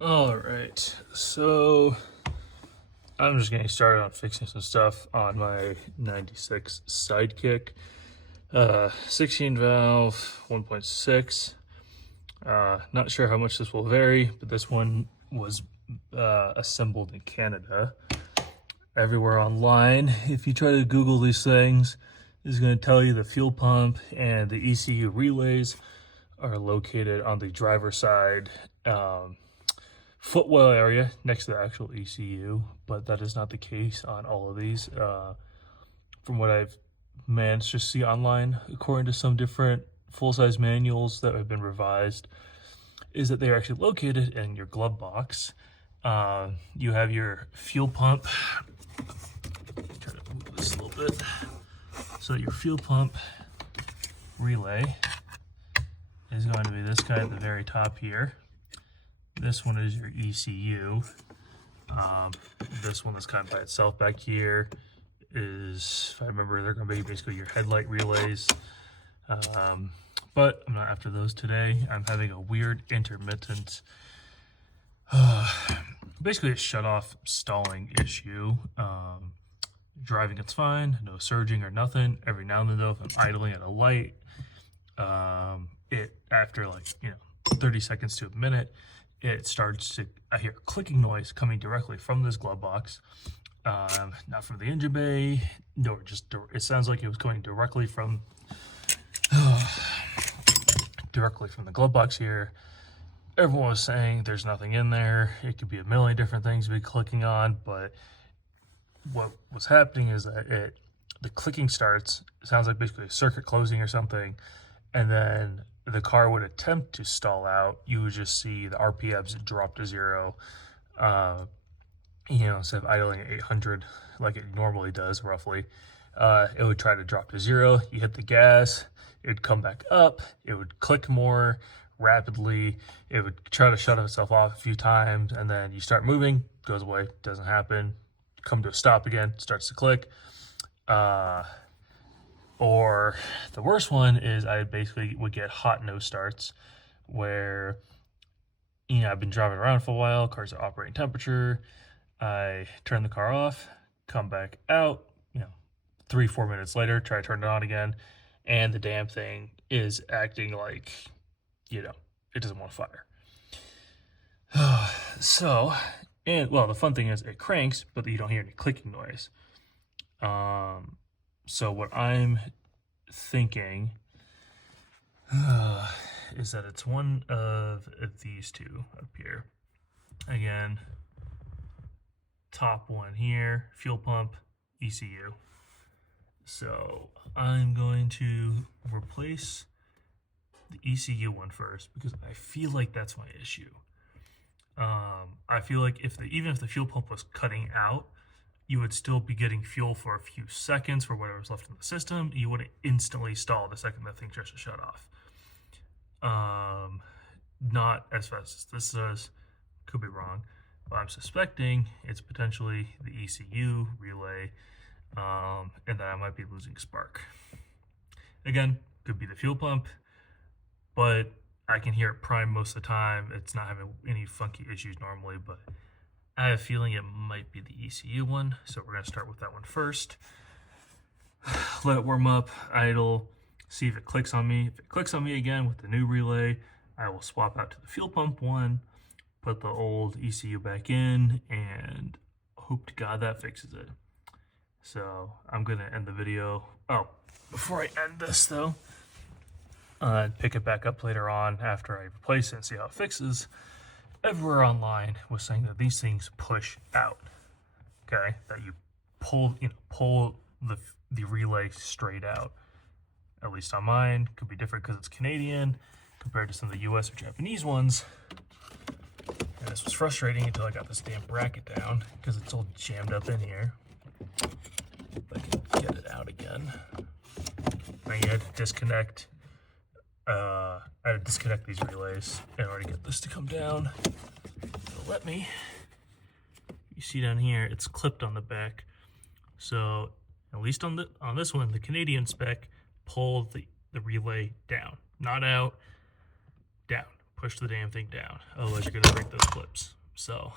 All right, so I'm just getting started on fixing some stuff on my 96 Sidekick. 16 valve, 1.6. Not sure how much this will vary, but this one was assembled in Canada. Everywhere online, if you try to Google these things, is going to tell you the fuel pump and the ECU relays are located on the driver's side footwell area next to the actual ECU, but that is not the case on all of these. From what I've managed to see online, according to some different full-size manuals that have been revised, is that they're actually located in your glove box. You have your fuel pump. Try to move this a little bit. So your fuel pump relay is going to be this guy at the very top here. This one is your ECU. This one that's kind of by itself back here is, if I remember, they're going to be basically your headlight relays. But I'm not after those today. I'm having a weird intermittent, basically a shut-off stalling issue. Driving, it's fine, no surging or nothing. Every now and then, though, if I'm idling at a light, it after 30 seconds to a minute, it starts to, I hear a clicking noise coming directly from this glove box, not from the engine bay, no, it sounds like it was coming directly from the glove box here. Everyone was saying there's nothing in there. It could be a million different things to be clicking on, but what was happening is that the clicking starts, it sounds like basically a circuit closing or something, and then the car would attempt to stall out. You would just see the RPMs drop to zero. Instead of idling at 800 like it normally does, roughly, it would try to drop to zero. You hit the gas, it would come back up, it would click more rapidly, it would try to shut itself off a few times, and then you start moving, goes away, doesn't happen. Come to a stop again, starts to click. Or the worst one is I basically would get hot no starts where, I've been driving around for a while, cars are operating temperature, I turn the car off, come back out, 3-4 minutes later, try to turn it on again, and the damn thing is acting like, it doesn't want to fire. The fun thing is it cranks, but you don't hear any clicking noise. So what I'm thinking is that it's one of these two up here. Again, top one here, fuel pump, ECU. So I'm going to replace the ECU one first because I feel like that's my issue. I feel like even if the fuel pump was cutting out, you would still be getting fuel for a few seconds for whatever's left in the system. You wouldn't instantly stall the second that thing starts to shut off. Not as fast as this does. Could be wrong. But I'm suspecting it's potentially the ECU relay, and that I might be losing spark. Again, could be the fuel pump, but I can hear it prime most of the time. It's not having any funky issues normally, but I have a feeling it might be the ECU one, so we're going to start with that one first. Let it warm up, idle, see if it clicks on me. If it clicks on me again with the new relay, I will swap out to the fuel pump one, put the old ECU back in, and hope to God that fixes it. So I'm going to end the video. Oh, before I end this though, pick it back up later on after I replace it and see how it fixes. Everywhere online was saying that these things push out. Okay, that you pull the relay straight out. At least on mine, could be different because it's Canadian compared to some of the US or Japanese ones. And this was frustrating until I got this damn bracket down because it's all jammed up in here. If I can get it out again. I had to disconnect. I had to disconnect these relays in order to get this to come down. It'll let me. You see down here, it's clipped on the back. So at least on this one, the Canadian spec, pull the relay down, not out, down. push the damn thing down. Otherwise you're gonna break those clips. So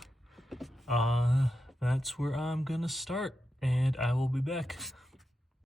that's where I'm gonna start, and I will be back.